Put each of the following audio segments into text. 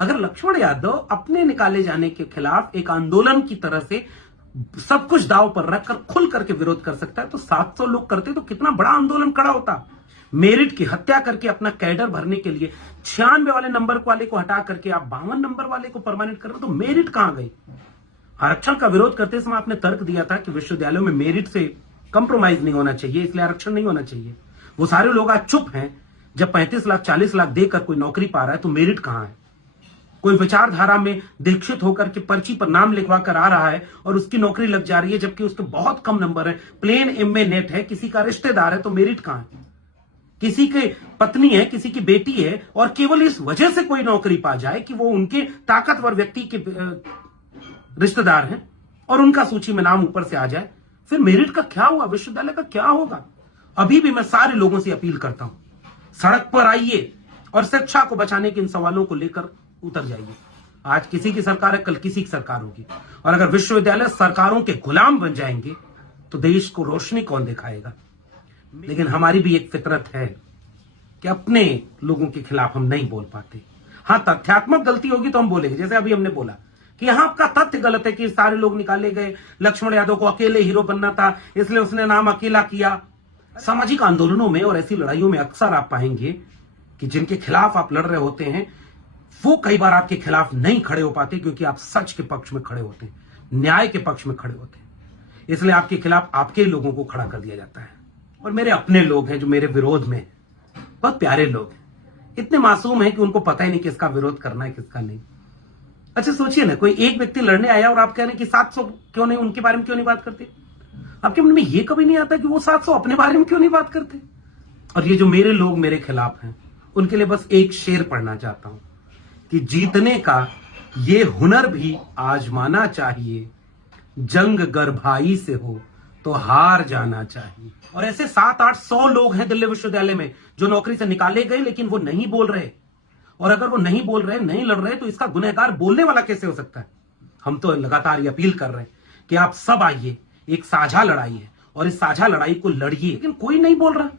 अगर लक्ष्मण यादव अपने निकाले जाने के खिलाफ एक आंदोलन की तरह से सब कुछ दांव पर रखकर खुल करके विरोध कर सकता है, तो 700 लोग करते तो कितना बड़ा आंदोलन खड़ा होता। मेरिट की हत्या करके अपना कैडर भरने के लिए 96 वाले नंबर वाले को हटा करके आप 52 नंबर वाले को परमानेंट कर रहे हो, तो मेरिट कहां गई? आरक्षण का विरोध करते समय आपने तर्क दिया था कि विश्वविद्यालयों में मेरिट से कंप्रोमाइज नहीं होना चाहिए, इसलिए आरक्षण नहीं होना चाहिए। वो सारे लोग आज चुप हैं। जब 35 लाख 40 लाख देकर कोई नौकरी पा रहा है तो मेरिट कहां है? कोई विचारधारा में दीक्षित होकर के पर्ची पर नाम लिखवा कर आ रहा है और उसकी नौकरी लग जा रही है, जबकि उसके बहुत कम नंबर है, प्लेन एमए नेट है, किसी का रिश्तेदार है, तो मेरिट कहां है? किसी की पत्नी है, किसी की बेटी है, और केवल इस वजह से कोई नौकरी पा जाए कि वो उनके ताकतवर व्यक्ति के रिश्तेदार हैं और उनका सूची में नाम ऊपर से आ जाए, फिर मेरिट का क्या हुआ? विश्वविद्यालय का क्या होगा? अभी भी मैं सारे लोगों से अपील करता हूं, सड़क पर आइए और शिक्षा को बचाने के इन सवालों को लेकर उतर जाइए। आज किसी की सरकार है, कल किसी की सरकार होगी, और अगर विश्वविद्यालय सरकारों के गुलाम बन जाएंगे तो देश को रोशनी कौन दिखाएगा? लेकिन हमारी भी एक फितरत है कि अपने लोगों के खिलाफ हम नहीं बोल पाते। हाँ, तथ्यात्मक गलती होगी तो हम बोलेंगे, जैसे अभी हमने बोला कि यहां आपका तथ्य गलत है कि सारे लोग निकाले गए, लक्ष्मण यादव को अकेले हीरो बनना था इसलिए उसने नाम अकेला किया। सामाजिक आंदोलनों में और ऐसी लड़ाइयों में अक्सर आप पाएंगे कि जिनके खिलाफ आप लड़ रहे होते हैं वो कई बार आपके खिलाफ नहीं खड़े हो पाते, क्योंकि आप सच के पक्ष में खड़े होते हैं, न्याय के पक्ष में खड़े होते हैं, इसलिए आपके खिलाफ आपके लोगों को खड़ा कर दिया जाता है। और मेरे अपने लोग हैं जो मेरे विरोध में, बहुत प्यारे लोग हैं, इतने मासूम हैं कि उनको पता ही नहीं किसका विरोध करना है किसका नहीं। अच्छा सोचिए ना, कोई एक व्यक्ति लड़ने आया और आप कह रहे हैं कि 700 क्यों नहीं, उनके बारे में क्यों नहीं बात करते? आपके मन में यह कभी नहीं आता कि वो 700 अपने बारे में क्यों नहीं बात करते? और ये जो मेरे लोग मेरे खिलाफ हैं, उनके लिए बस एक शेर पढ़ना चाहता हूं कि जीतने का ये हुनर भी आजमाना चाहिए, जंग गर भाई से हो तो हार जाना चाहिए। और ऐसे 700-800 लोग हैं दिल्ली विश्वविद्यालय में जो नौकरी से निकाले गए, लेकिन वो नहीं बोल रहे। और अगर वो नहीं बोल रहे, नहीं लड़ रहे, तो इसका गुनहगार बोलने वाला कैसे हो सकता है? हम तो लगातार ये अपील कर रहे हैं कि आप सब आइए, एक साझा लड़ाई है और इस साझा लड़ाई को लड़िए, लेकिन कोई नहीं बोल रहा,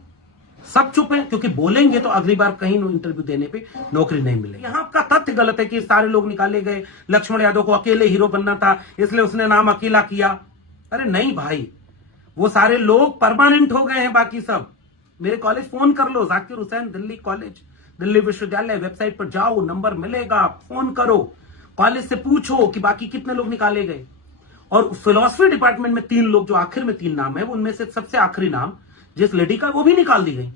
सब चुप हैं, क्योंकि बोलेंगे तो अगली बार कहीं इंटरव्यू देने पे नौकरी नहीं मिलेगी। यहां आपका तथ्य गलत है कि सारे लोग निकाले गए, लक्ष्मण यादव को अकेले हीरो बनना था इसलिए उसने नाम अकेला किया। अरे नहीं भाई, वो सारे लोग परमानेंट हो गए हैं, बाकी सब। मेरे कॉलेज फोन कर लो, जाकिर हुसैन दिल्ली कॉलेज, दिल्ली विश्वविद्यालय, वेबसाइट पर जाओ, नंबर मिलेगा, फोन करो, कॉलेज से पूछो कि बाकी कितने लोग निकाले गए। और फिलॉसफी डिपार्टमेंट में 3 लोग, जो आखिर में 3 नाम है, उनमें से सबसे आखिरी नाम जिस लेडी का, वो भी निकाल दी गई।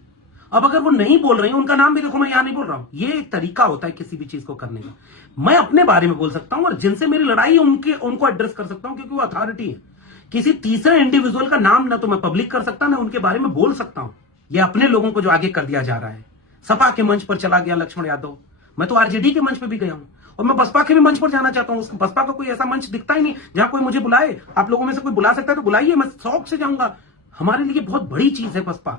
अब अगर वो नहीं बोल रही, उनका नाम भी देखो, मैं यहां नहीं बोल रहा हूं। ये एक तरीका होता है किसी भी चीज को करने का। मैं अपने बारे में बोल सकता हूं और जिनसे मेरी लड़ाई है उनको एड्रेस कर सकता हूं, क्योंकि वो अथॉरिटी है। किसी तीसरे इंडिविजुअल का नाम ना तो मैं पब्लिक कर सकता, ना उनके बारे में बोल सकता हूं। ये अपने लोगों को जो आगे कर दिया जा रहा है। सपा के मंच पर चला गया लक्ष्मण यादव, मैं तो आरजेडी के मंच पर भी गया हूं, और मैं बसपा के भी मंच पर जाना चाहता हूं। बसपा का कोई ऐसा मंच दिखता ही नहीं जहां कोई मुझे बुलाए। आप लोगों में से कोई बुला सकता है तो बुलाइए, मैं शौक से जाऊंगा। हमारे लिए बहुत बड़ी चीज है बसपा।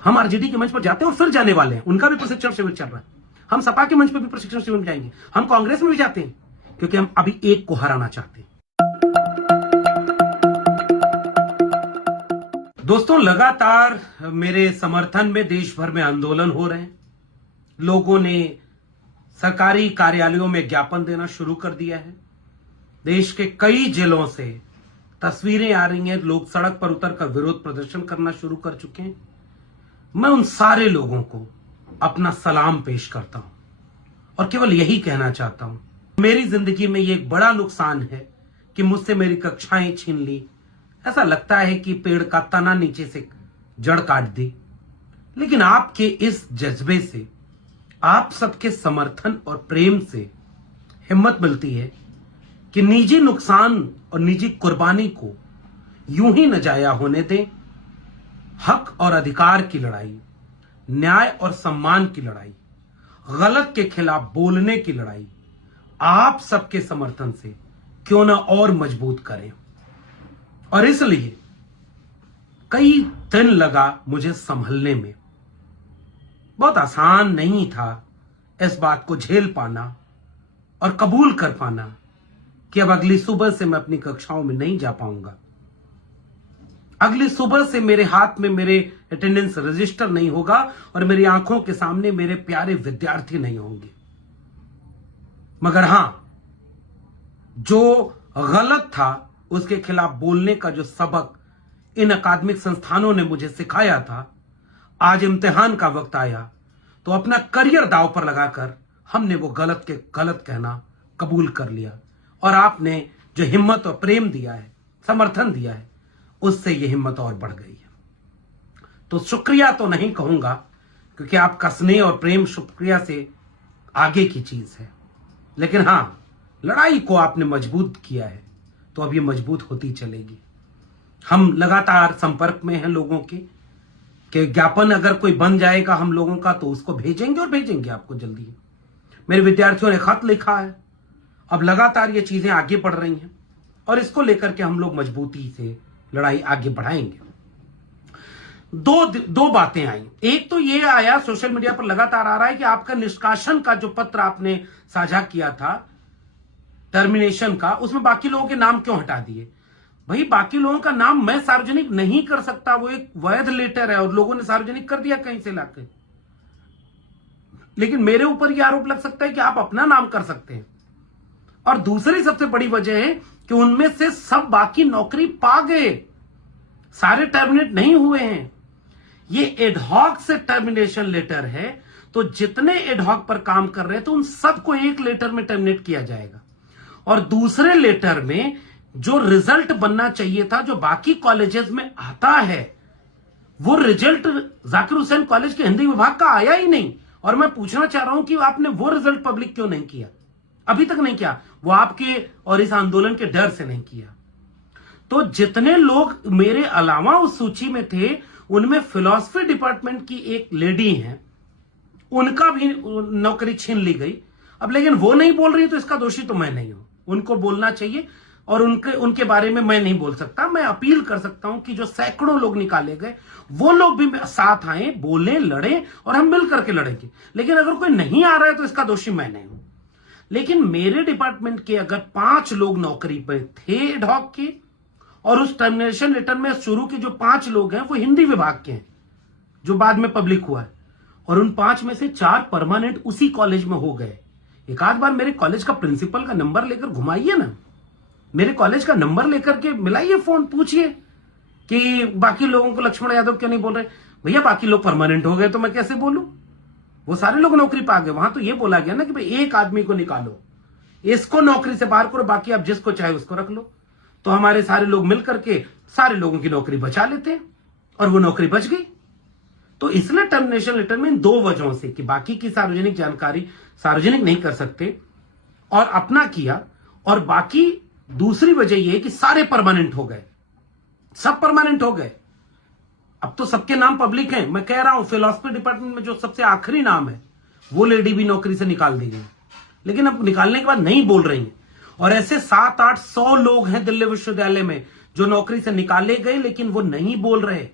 हम आरजेडी के मंच पर जाते हैं और फिर जाने वाले हैं, उनका भी प्रशिक्षण शिविर चल रहा है। हम सपा के मंच पर भी प्रशिक्षण शिविर में जाएंगे, हम कांग्रेस में भी जाते हैं, क्योंकि हम अभी एक को हराना चाहते हैं। दोस्तों, लगातार मेरे समर्थन में देश भर में आंदोलन हो रहे हैं। लोगों ने सरकारी कार्यालयों में ज्ञापन देना शुरू कर दिया है। देश के कई जिलों से तस्वीरें आ रही हैं, लोग सड़क पर उतरकर विरोध प्रदर्शन करना शुरू कर चुके हैं। मैं उन सारे लोगों को अपना सलाम पेश करता हूं और केवल यही कहना चाहता हूं, मेरी जिंदगी में ये एक बड़ा नुकसान है कि मुझसे मेरी कक्षाएं छीन ली। ऐसा लगता है कि पेड़ का तना नीचे से जड़ काट दी। लेकिन आपके इस जज्बे से, आप सबके समर्थन और प्रेम से हिम्मत मिलती है कि निजी नुकसान और निजी कुर्बानी को यूं ही न जाया होने दें। हक और अधिकार की लड़ाई, न्याय और सम्मान की लड़ाई, गलत के खिलाफ बोलने की लड़ाई आप सबके समर्थन से क्यों ना और मजबूत करें। और इसलिए कई दिन लगा मुझे संभलने में। बहुत आसान नहीं था इस बात को झेल पाना और कबूल कर पाना कि अब अगली सुबह से मैं अपनी कक्षाओं में नहीं जा पाऊंगा। अगली सुबह से मेरे हाथ में मेरे अटेंडेंस रजिस्टर नहीं होगा और मेरी आंखों के सामने मेरे प्यारे विद्यार्थी नहीं होंगे। मगर हां, जो गलत था उसके खिलाफ बोलने का जो सबक इन अकादमिक संस्थानों ने मुझे सिखाया था, आज इम्तिहान का वक्त आया तो अपना करियर दांव पर लगाकर हमने वो गलत के गलत कहना कबूल कर लिया। और आपने जो हिम्मत और प्रेम दिया है, समर्थन दिया है, उससे ये हिम्मत और बढ़ गई है। तो शुक्रिया तो नहीं कहूंगा, क्योंकि आपका स्नेह और प्रेम शुक्रिया से आगे की चीज है, लेकिन हां, लड़ाई को आपने मजबूत किया है तो अब ये मजबूत होती चलेगी। हम लगातार संपर्क में हैं लोगों के ज्ञापन अगर कोई बन जाएगा हम लोगों का तो उसको भेजेंगे और भेजेंगे आपको जल्दी। मेरे विद्यार्थियों ने खत लिखा है, अब लगातार ये चीजें आगे बढ़ रही हैं और इसको लेकर के हम लोग मजबूती से लड़ाई आगे बढ़ाएंगे। दो बातें आई। एक तो ये आया, सोशल मीडिया पर लगातार आ रहा है कि आपका निष्कासन का जो पत्र आपने साझा किया था टर्मिनेशन का, उसमें बाकी लोगों के नाम क्यों हटा दिए? भाई, बाकी लोगों का नाम मैं सार्वजनिक नहीं कर सकता, वो एक वैध लेटर है और लोगों ने सार्वजनिक कर दिया कहीं से लाके। लेकिन मेरे ऊपर यह आरोप लग सकता है कि आप अपना नाम कर सकते हैं। और दूसरी सबसे बड़ी वजह है कि उनमें से सब बाकी नौकरी पा गए, सारे टर्मिनेट नहीं हुए हैं। ये एडहॉक से टर्मिनेशन लेटर है, तो जितने एडहॉक पर काम कर रहे हैं तो उन सबको एक लेटर में टर्मिनेट किया जाएगा। और दूसरे लेटर में जो रिजल्ट बनना चाहिए था, जो बाकी कॉलेजेस में आता है, वो रिजल्ट जाकिर हुसैन कॉलेज के हिंदी विभाग का आया ही नहीं। और मैं पूछना चाह रहा हूं कि आपने वो रिजल्ट पब्लिक क्यों नहीं किया? अभी तक नहीं किया। वो आपके और इस आंदोलन के डर से नहीं किया। तो जितने लोग मेरे अलावा उस सूची में थे, उनमें फिलॉसफी डिपार्टमेंट की एक लेडी हैं, उनका भी नौकरी छीन ली गई। अब लेकिन वो नहीं बोल रही तो इसका दोषी तो मैं नहीं हूं, उनको बोलना चाहिए और उनके बारे में मैं नहीं बोल सकता। मैं अपील कर सकता हूं कि जो सैकड़ों लोग निकाले गए वो लोग भी साथ आए, बोले, लड़े और हम मिल करके लड़ेंगे। लेकिन अगर कोई नहीं आ रहा है तो इसका दोषी मैं नहीं हूं। लेकिन मेरे डिपार्टमेंट के अगर 5 लोग नौकरी पर थे एडहॉक के, और उस टर्मिनेशन लेटर में शुरू के जो 5 लोग हैं वो हिंदी विभाग के हैं, जो बाद में पब्लिक हुआ है, और उन 5 में से 4 परमानेंट उसी कॉलेज में हो गए। एक आध बार मेरे कॉलेज का प्रिंसिपल का नंबर लेकर घुमाइए ना, मेरे कॉलेज का नंबर लेकर के मिलाइए फोन, पूछिए कि बाकी लोगों को लक्ष्मण यादव क्यों नहीं बोल रहे। भैया, बाकी लोग परमानेंट हो गए तो मैं कैसे बोलूं? वो सारे लोग नौकरी पा गए। वहां तो ये बोला गया ना कि भाई एक आदमी को निकालो, इसको नौकरी से बाहर करो, बाकी आप जिसको चाहे उसको रख लो। तो हमारे सारे लोग मिलकर के सारे लोगों की नौकरी बचा लेते हैं, और वो नौकरी बच गई। तो इसलिए टर्मिनेशन लेटर में इन 2 वजहों से कि बाकी की सार्वजनिक जानकारी सार्वजनिक नहीं कर सकते और अपना किया, और बाकी दूसरी वजह यह है कि सारे परमानेंट हो गए, सब परमानेंट हो गए। अब तो सबके नाम पब्लिक हैं। मैं कह रहा हूं फिलॉसफी डिपार्टमेंट में जो सबसे आखिरी नाम है वो लेडी भी नौकरी से निकाल दी गई, लेकिन अब निकालने के बाद नहीं बोल रही है। और ऐसे 700-800 लोग हैं दिल्ली विश्वविद्यालय में जो नौकरी से निकाले गए लेकिन वो नहीं बोल रहे।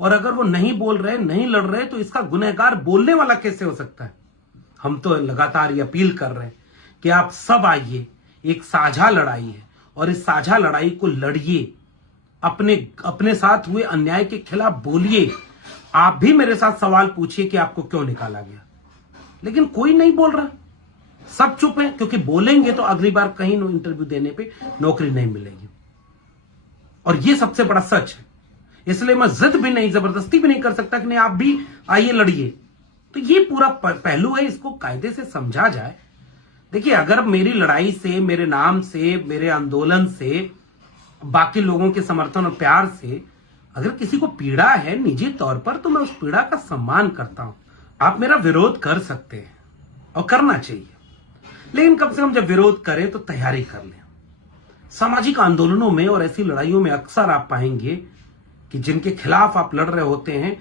और अगर वो नहीं बोल रहे, नहीं लड़ रहे, तो इसका गुनहगार बोलने वाला कैसे हो सकता है? हम तो लगातार ये अपील कर रहे हैं कि आप सब आइए, एक साझा लड़ाई है और इस साझा लड़ाई को लड़िए, अपने साथ हुए अन्याय के खिलाफ बोलिए। आप भी मेरे साथ सवाल पूछिए कि आपको क्यों निकाला गया, लेकिन कोई नहीं बोल रहा, सब चुप है, क्योंकि बोलेंगे तो अगली बार कहीं इंटरव्यू देने पे नौकरी नहीं मिलेगी। और ये सबसे बड़ा सच है। इसलिए मैं जिद भी नहीं, जबरदस्ती भी नहीं कर सकता कि नहीं आप भी आइए लड़िए। तो ये पूरा पहलू है, इसको कायदे से समझा जाए। देखिए, अगर मेरी लड़ाई से, मेरे नाम से, मेरे आंदोलन से, बाकी लोगों के समर्थन और प्यार से अगर किसी को पीड़ा है निजी तौर पर, तो मैं उस पीड़ा का सम्मान करता हूं। आप मेरा विरोध कर सकते हैं और करना चाहिए, लेकिन कम से कम जब विरोध करें तो तैयारी कर लें। सामाजिक आंदोलनों में और ऐसी लड़ाइयों में अक्सर आप पाएंगे कि जिनके खिलाफ आप लड़ रहे होते हैं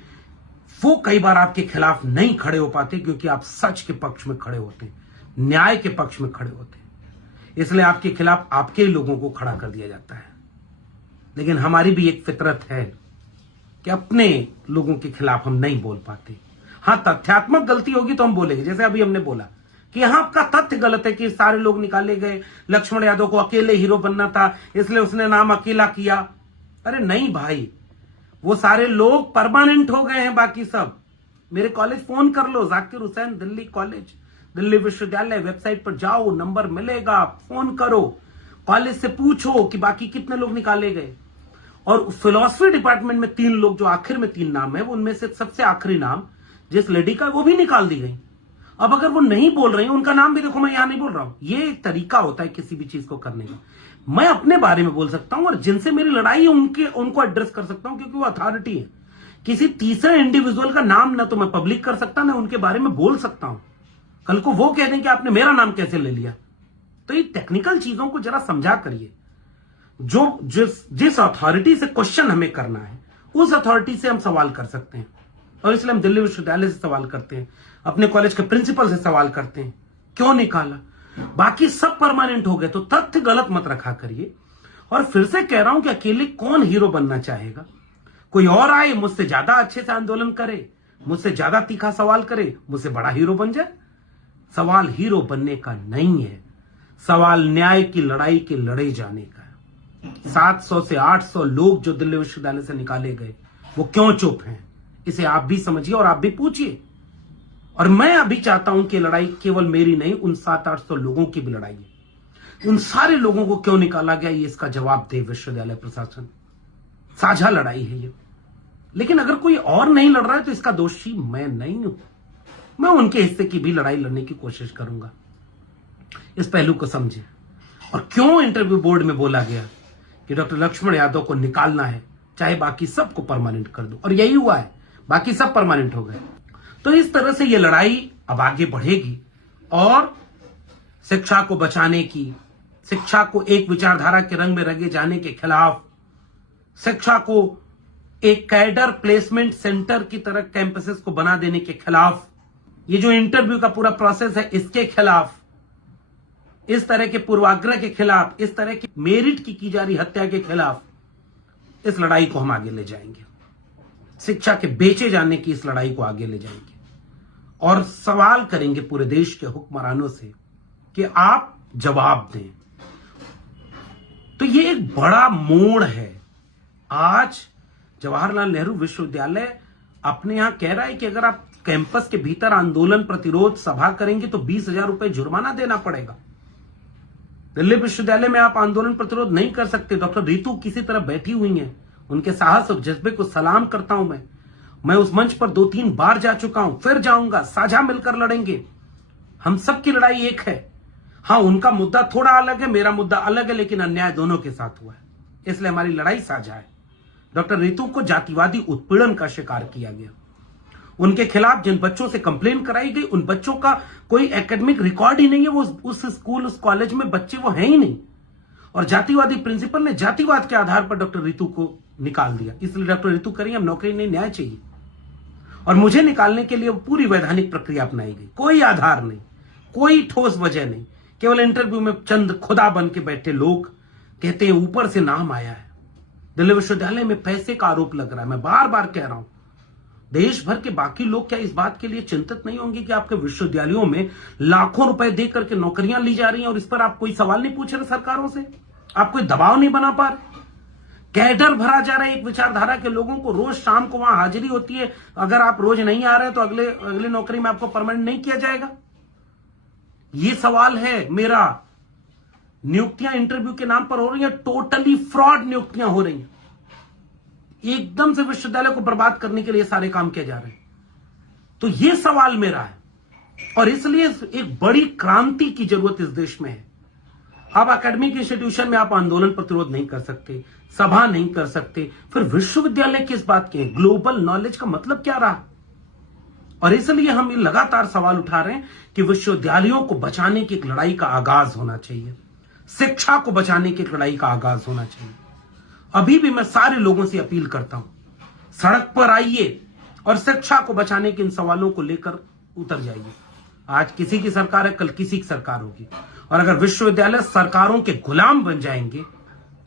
वो कई बार आपके खिलाफ नहीं खड़े हो पाते, क्योंकि आप सच के पक्ष में खड़े होते हैं, न्याय के पक्ष में खड़े होते हैं। इसलिए आपके खिलाफ आपके ही लोगों को खड़ा कर दिया जाता है। लेकिन हमारी भी एक फितरत है कि अपने लोगों के खिलाफ हम नहीं बोल पाते। हां, तथ्यात्मक गलती होगी तो हम बोलेंगे, जैसे अभी हमने बोला कि यहां आपका तथ्य गलत है कि सारे लोग निकाले गए, लक्ष्मण यादव को अकेले हीरो बनना था इसलिए उसने नाम अकेला किया। अरे नहीं भाई, वो सारे लोग परमानेंट हो गए हैं, बाकी सब। मेरे कॉलेज फोन कर लो, जाकिर हुसैन दिल्ली कॉलेज, दिल्ली विश्वविद्यालय वेबसाइट पर जाओ, नंबर मिलेगा, फोन करो, कॉलेज से पूछो कि बाकी कितने लोग निकाले गए। और फिलॉसफी डिपार्टमेंट में 3 लोग, जो आखिर में 3 नाम है, उनमें से सबसे आखिरी नाम जिस लेडी का, वो भी निकाल दी गई। अब अगर वो नहीं बोल रही, उनका नाम भी देखो, मैं यहां नहीं बोल रहा हूं। ये एक तरीका होता है किसी भी चीज को करने का। मैं अपने बारे में बोल सकता हूं और जिनसे मेरी लड़ाई है उनको एड्रेस कर सकता हूं, क्योंकि वो अथॉरिटी है। किसी तीसरे इंडिविजुअल का नाम ना तो मैं पब्लिक कर सकता, ना उनके बारे में बोल सकता हूं। कल को वो कह दें कि आपने मेरा नाम कैसे ले लिया। तो ये टेक्निकल चीजों को जरा समझा करिए। जो जिस अथॉरिटी से क्वेश्चन हमें करना है, उस अथॉरिटी से हम सवाल कर सकते हैं। और इसलिए हम दिल्ली विश्वविद्यालय से सवाल करते हैं, अपने कॉलेज के प्रिंसिपल से सवाल करते हैं, क्यों निकाला। बाकी सब परमानेंट हो गए तो तथ्य गलत मत रखा करिए। और फिर से कह रहा हूं कि अकेले कौन हीरो बनना चाहेगा। कोई और आए, मुझसे ज्यादा अच्छे से आंदोलन करे, मुझसे ज्यादा तीखा सवाल करे, मुझसे बड़ा हीरो बन जाए। सवाल हीरो बनने का नहीं है, सवाल न्याय की लड़ाई के लड़े जाने का है। 700 से 800 लोग जो दिल्ली विश्वविद्यालय से निकाले गए, वो क्यों चुप हैं, इसे आप भी समझिए और आप भी पूछिए। और मैं अभी चाहता हूं कि लड़ाई केवल मेरी नहीं, उन 700-800 लोगों की भी लड़ाई है। उन सारे लोगों को क्यों निकाला गया, ये इसका जवाब दे विश्वविद्यालय प्रशासन। साझा लड़ाई है ये। लेकिन अगर कोई और नहीं लड़ रहा है तो इसका दोषी मैं नहीं हूं। मैं उनके हिस्से की भी लड़ाई लड़ने की कोशिश करूंगा। इस पहलू को समझे। और क्यों इंटरव्यू बोर्ड में बोला गया कि डॉक्टर लक्ष्मण यादव को निकालना है, चाहे बाकी सबको परमानेंट कर दो, और यही हुआ है, बाकी सब परमानेंट हो गए। तो इस तरह से ये लड़ाई अब आगे बढ़ेगी और शिक्षा को बचाने की, शिक्षा को एक विचारधारा के रंग में रंगे जाने के खिलाफ, शिक्षा को एक कैडर प्लेसमेंट सेंटर की तरह कैंपसेस को बना देने के खिलाफ, ये जो इंटरव्यू का पूरा प्रोसेस है इसके खिलाफ, इस तरह के पूर्वाग्रह के खिलाफ, इस तरह की मेरिट की जा रही हत्या के खिलाफ, इस लड़ाई को हम आगे ले जाएंगे। शिक्षा के बेचे जाने की इस लड़ाई को आगे ले जाएंगे और सवाल करेंगे पूरे देश के हुक्मरानों से कि आप जवाब दें। तो ये एक बड़ा मोड़ है। आज जवाहरलाल नेहरू विश्वविद्यालय अपने यहां कह रहा है कि अगर आप कैंपस के भीतर आंदोलन, प्रतिरोध सभा करेंगे तो 20,000 रुपए जुर्माना देना पड़ेगा। दिल्ली विश्वविद्यालय में आप आंदोलन प्रतिरोध नहीं कर सकते। डॉक्टर रितु किसी तरह बैठी हुई हैं, उनके साहस और जज्बे को सलाम करता हूं। मैं उस मंच पर 2-3 बार जा चुका हूं, फिर जाऊंगा। साझा मिलकर लड़ेंगे। हम सबकी लड़ाई एक है। हां, उनका मुद्दा थोड़ा अलग है, मेरा मुद्दा अलग है, लेकिन अन्याय दोनों के साथ हुआ है, इसलिए हमारी लड़ाई साझा है। डॉक्टर रितु को जातिवादी उत्पीड़न का शिकार किया गया। उनके खिलाफ जिन बच्चों से कंप्लेन कराई गई, उन बच्चों का कोई एकेडमिक रिकॉर्ड ही नहीं है। वो उस स्कूल, उस कॉलेज में बच्चे वो हैं ही नहीं। और जातिवादी प्रिंसिपल ने जातिवाद के आधार पर डॉक्टर रितु को निकाल दिया। इसलिए डॉक्टर रितु करेंगे, हम नौकरी नहीं, न्याय चाहिए। और मुझे निकालने के लिए पूरी वैधानिक प्रक्रिया अपनाई गई। कोई आधार नहीं, कोई ठोस वजह नहीं। केवल इंटरव्यू में चंद खुदा बन के बैठे लोग कहते हैं ऊपर से नाम आया है। दिल्ली विश्वविद्यालय में पैसे का आरोप लग रहा है। मैं बार बार कह रहा हूं, देश भर के बाकी लोग क्या इस बात के लिए चिंतित नहीं होंगे कि आपके विश्वविद्यालयों में लाखों रुपए दे करके नौकरियां ली जा रही हैं और इस पर आप कोई सवाल नहीं पूछ रहे सरकारों से? आप कोई दबाव नहीं बना पा रहे? कैडर भरा जा रहा है एक विचारधारा के लोगों को। रोज शाम को वहां हाजिरी होती है। अगर आप रोज नहीं आ रहे तो अगले नौकरी में आपको परमानेंट नहीं किया जाएगा। ये सवाल है मेरा। नियुक्तियां इंटरव्यू के नाम पर हो रही हैं, टोटली फ्रॉड नियुक्तियां हो रही हैं। एकदम से विश्वविद्यालय को बर्बाद करने के लिए सारे काम किए जा रहे हैं। तो ये सवाल मेरा है और इसलिए एक बड़ी क्रांति की जरूरत इस देश में है। अब एकेडमिक इंस्टीट्यूशन में आप आंदोलन प्रतिरोध नहीं कर सकते, सभा नहीं कर सकते, फिर विश्वविद्यालय किस बात के? ग्लोबल नॉलेज का मतलब क्या रहा? और इसलिए हम लगातार सवाल उठा रहे हैं कि विश्वविद्यालयों को बचाने की एक लड़ाई का आगाज होना चाहिए। शिक्षा को बचाने की एक लड़ाई का आगाज होना चाहिए। अभी भी मैं सारे लोगों से अपील करता हूं, सड़क पर आइए और शिक्षा को बचाने के इन सवालों को लेकर उतर जाइए। आज किसी की सरकार है, कल किसी की सरकार होगी। और अगर विश्वविद्यालय सरकारों के गुलाम बन जाएंगे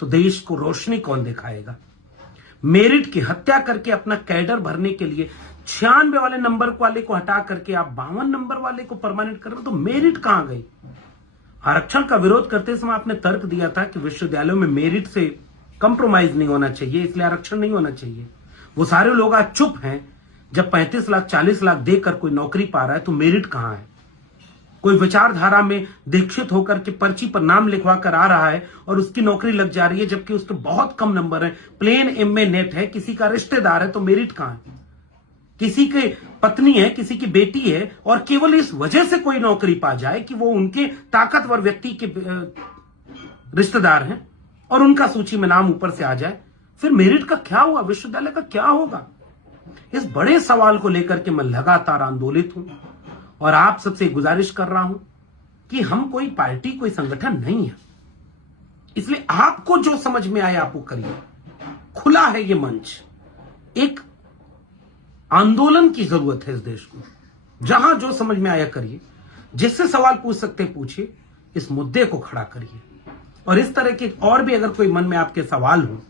तो देश को रोशनी कौन दिखाएगा? मेरिट की हत्या करके अपना कैडर भरने के लिए 96 वाले नंबर वाले को हटा करके आप 52 नंबर वाले को परमानेंट कर रहे हो, तो मेरिट कहां गई? आरक्षण का विरोध करते समय आपने तर्क दिया था कि विश्वविद्यालयों में मेरिट से कंप्रोमाइज नहीं होना चाहिए, इसलिए आरक्षण नहीं होना चाहिए। वो सारे लोग आज चुप हैं। जब 35 लाख 40 लाख देकर कोई नौकरी पा रहा है तो मेरिट कहां है? कोई विचारधारा में दीक्षित होकर के पर्ची पर नाम लिखवा कर आ रहा है और उसकी नौकरी लग जा रही है, जबकि उसके बहुत कम नंबर है, प्लेन एमए नेट है, किसी का रिश्तेदार है, तो मेरिट कहां है? किसी के पत्नी है, किसी की बेटी है, और केवल इस वजह से कोई नौकरी पा जाए कि वो उनके ताकतवर व्यक्ति के रिश्तेदार हैं और उनका सूची में नाम ऊपर से आ जाए, फिर मेरिट का क्या हुआ? विश्वविद्यालय का क्या होगा? इस बड़े सवाल को लेकर के मैं लगातार आंदोलित हूं और आप सबसे गुजारिश कर रहा हूं कि हम कोई पार्टी, कोई संगठन नहीं है, इसलिए आपको जो समझ में आए आप वो करिए। खुला है ये मंच, एक आंदोलन की जरूरत है इस देश को, जहां जो समझ में आया करिए, जिससे सवाल पूछ सकते पूछिए, इस मुद्दे को खड़ा करिए। और इस तरह के और भी अगर कोई मन में आपके सवाल हो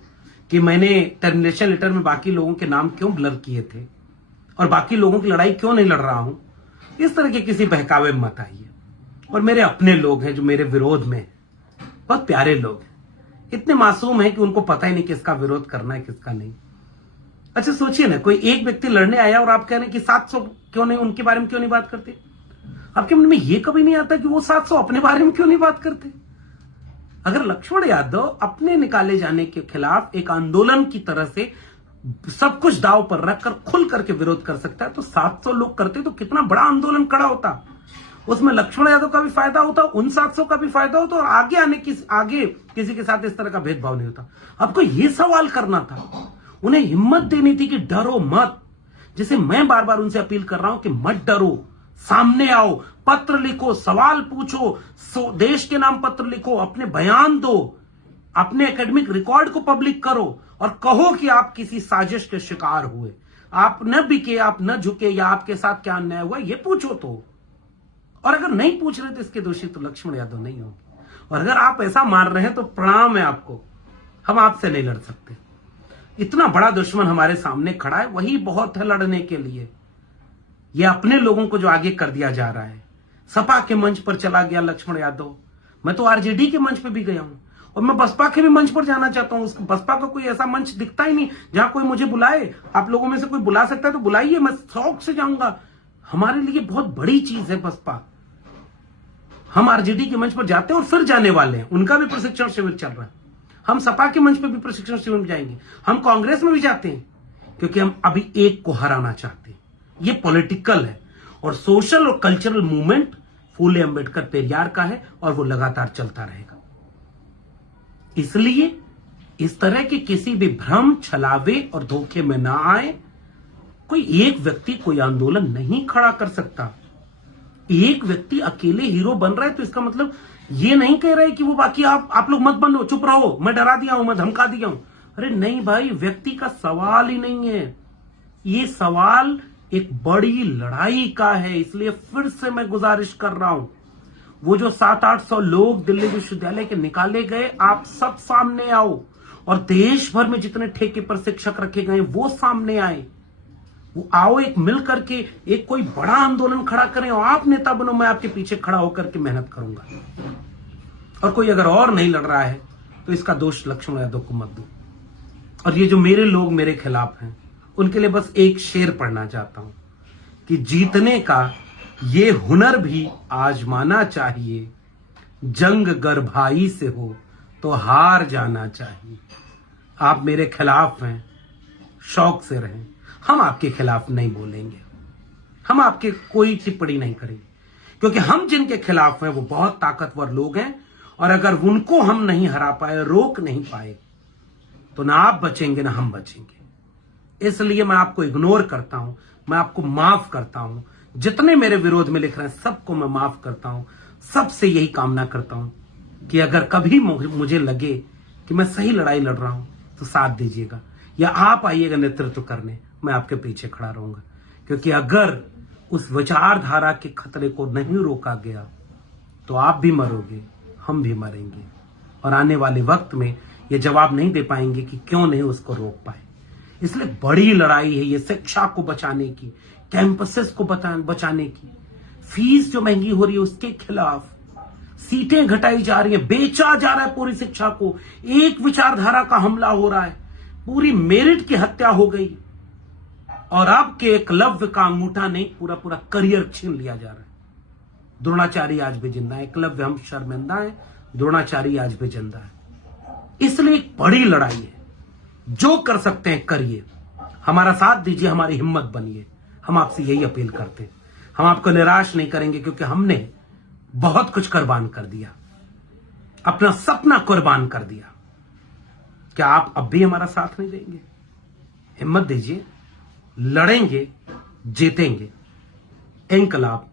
कि मैंने टर्मिनेशन लेटर में बाकी लोगों के नाम क्यों ब्लर किए थे और बाकी लोगों की लड़ाई क्यों नहीं लड़ रहा हूं, इस तरह के किसी बहकावे में मत आइए। और मेरे अपने लोग हैं जो मेरे विरोध में, बहुत प्यारे लोग हैं, इतने मासूम हैं कि उनको पता ही नहीं किसका विरोध करना है किसका नहीं। अच्छा सोचिए ना, कोई एक व्यक्ति लड़ने आया और आप कह रहे हैं कि 700 क्यों नहीं, उनके बारे में क्यों नहीं बात करते? आपके मन में यह कभी नहीं आता कि वो 700 अपने बारे में क्यों नहीं बात करते? अगर लक्ष्मण यादव अपने निकाले जाने के खिलाफ एक आंदोलन की तरह से सब कुछ दांव पर रखकर खुल करके विरोध कर सकता है, तो 700 लोग करते तो कितना बड़ा आंदोलन खड़ा होता। उसमें लक्ष्मण यादव का भी फायदा होता, उन 700 का भी फायदा होता, और आगे किसी के साथ इस तरह का भेदभाव नहीं होता। आपको यह सवाल करना था, उन्हें हिम्मत देनी थी कि डरो मत। जिसे मैं बार बार उनसे अपील कर रहा हूं कि मत डरो, सामने आओ, पत्र लिखो, सवाल पूछो, देश के नाम पत्र लिखो, अपने बयान दो, अपने एकेडमिक रिकॉर्ड को पब्लिक करो और कहो कि आप किसी साजिश के शिकार हुए, आप न बिके, आप न झुके, या आपके साथ क्या अन्याय हुआ ये पूछो तो। और अगर नहीं पूछ रहे तो इसके दोषी तो लक्ष्मण यादव नहीं होंगे। और अगर आप ऐसा मार रहे हैं तो प्रणाम है आपको, हम आपसे नहीं लड़ सकते। इतना बड़ा दुश्मन हमारे सामने खड़ा है, वही बहुत है लड़ने के लिए। ये अपने लोगों को जो आगे कर दिया जा रहा है, सपा के मंच पर चला गया लक्ष्मण यादव, मैं तो आरजेडी के मंच पर भी गया हूं, और मैं बसपा के भी मंच पर जाना चाहता हूं। बसपा का कोई ऐसा मंच दिखता ही नहीं जहां कोई मुझे बुलाए। आप लोगों में से कोई बुला सकता है तो बुलाइए, मैं शौक से जाऊंगा। हमारे लिए बहुत बड़ी चीज है बसपा। हम आरजेडी के मंच पर जाते हैं और फिर जाने वाले हैं, उनका भी प्रशिक्षण शिविर चल रहा है। हम सपा के मंच पर भी प्रशिक्षण शिविर में जाएंगे, हम कांग्रेस में भी जाते हैं, क्योंकि हम अभी एक को हराना चाहते हैं। ये पॉलिटिकल है और सोशल और कल्चरल मूवमेंट फूले अंबेडकर पेरियार का है और वो लगातार चलता रहेगा। इसलिए इस तरह के किसी भी भ्रम, छलावे और धोखे में ना आए। कोई एक व्यक्ति कोई आंदोलन नहीं खड़ा कर सकता। एक व्यक्ति अकेले हीरो बन रहा है तो इसका मतलब ये नहीं कह रहे कि वो बाकी आप लोग मत बनो, चुप रहो, मैं डरा दिया हूं, मैं धमका दिया हूं। अरे नहीं भाई, व्यक्ति का सवाल ही नहीं है, ये सवाल एक बड़ी लड़ाई का है। इसलिए फिर से मैं गुजारिश कर रहा हूं, वो जो 700-800 लोग दिल्ली विश्वविद्यालय के निकाले गए, आप सब सामने आओ, और देश भर में जितने ठेके पर शिक्षक रखे गए वो सामने आए। वो आओ, एक मिल करके एक कोई बड़ा आंदोलन खड़ा करें, और आप नेता बनो, मैं आपके पीछे खड़ा होकर के मेहनत करूंगा। और कोई अगर और नहीं लड़ रहा है तो इसका दोष लक्ष्मण यादव को मत दो। और ये जो मेरे लोग मेरे खिलाफ हैं, उनके लिए बस एक शेर पढ़ना चाहता हूं कि जीतने का ये हुनर भी आजमाना चाहिए, जंग गर भाई से हो तो हार जाना चाहिए। आप मेरे खिलाफ हैं, शौक से रहें, हम आपके खिलाफ नहीं बोलेंगे, हम आपके कोई टिप्पणी नहीं करेंगे, क्योंकि हम जिनके खिलाफ हैं वो बहुत ताकतवर लोग हैं, और अगर उनको हम नहीं हरा पाए, रोक नहीं पाए, तो ना आप बचेंगे ना हम बचेंगे। इसलिए मैं आपको इग्नोर करता हूं, मैं आपको माफ करता हूं। जितने मेरे विरोध में लिख रहे हैं सबको मैं माफ करता हूं। सबसे यही कामना करता हूं कि अगर कभी मुझे लगे कि मैं सही लड़ाई लड़ रहा हूं तो साथ दीजिएगा, या आप आइएगा नेतृत्व करने, मैं आपके पीछे खड़ा रहूंगा। क्योंकि अगर उस विचारधारा के खतरे को नहीं रोका गया तो आप भी मरोगे, हम भी मरेंगे, और आने वाले वक्त में ये जवाब नहीं दे पाएंगे कि क्यों नहीं उसको रोक पाए। इसलिए बड़ी लड़ाई है ये शिक्षा को बचाने की, कैंपसेस को बचाने की, फीस जो महंगी हो रही है उसके खिलाफ, सीटें घटाई जा रही है, बेचा जा रहा है पूरी शिक्षा को, एक विचारधारा का हमला हो रहा है, पूरी मेरिट की हत्या हो गई, और अब के एकलव्य का अंगूठा नहीं, पूरा पूरा करियर छीन लिया जा रहा है। द्रोणाचार्य आज भी जिंदा है, एकलव्य हम शर्मिंदा है, द्रोणाचार्य आज भी जिंदा है। इसलिए एक बड़ी लड़ाई है, जो कर सकते हैं करिए, हमारा साथ दीजिए, हमारी हिम्मत बनिए। हम आपसे यही अपील करते हैं। हम आपको निराश नहीं करेंगे, क्योंकि हमने बहुत कुछ कुर्बान कर दिया, अपना सपना कुर्बान कर दिया। क्या आप अब भी हमारा साथ नहीं देंगे? हिम्मत दीजिए, लड़ेंगे, जीतेंगे। इंकलाब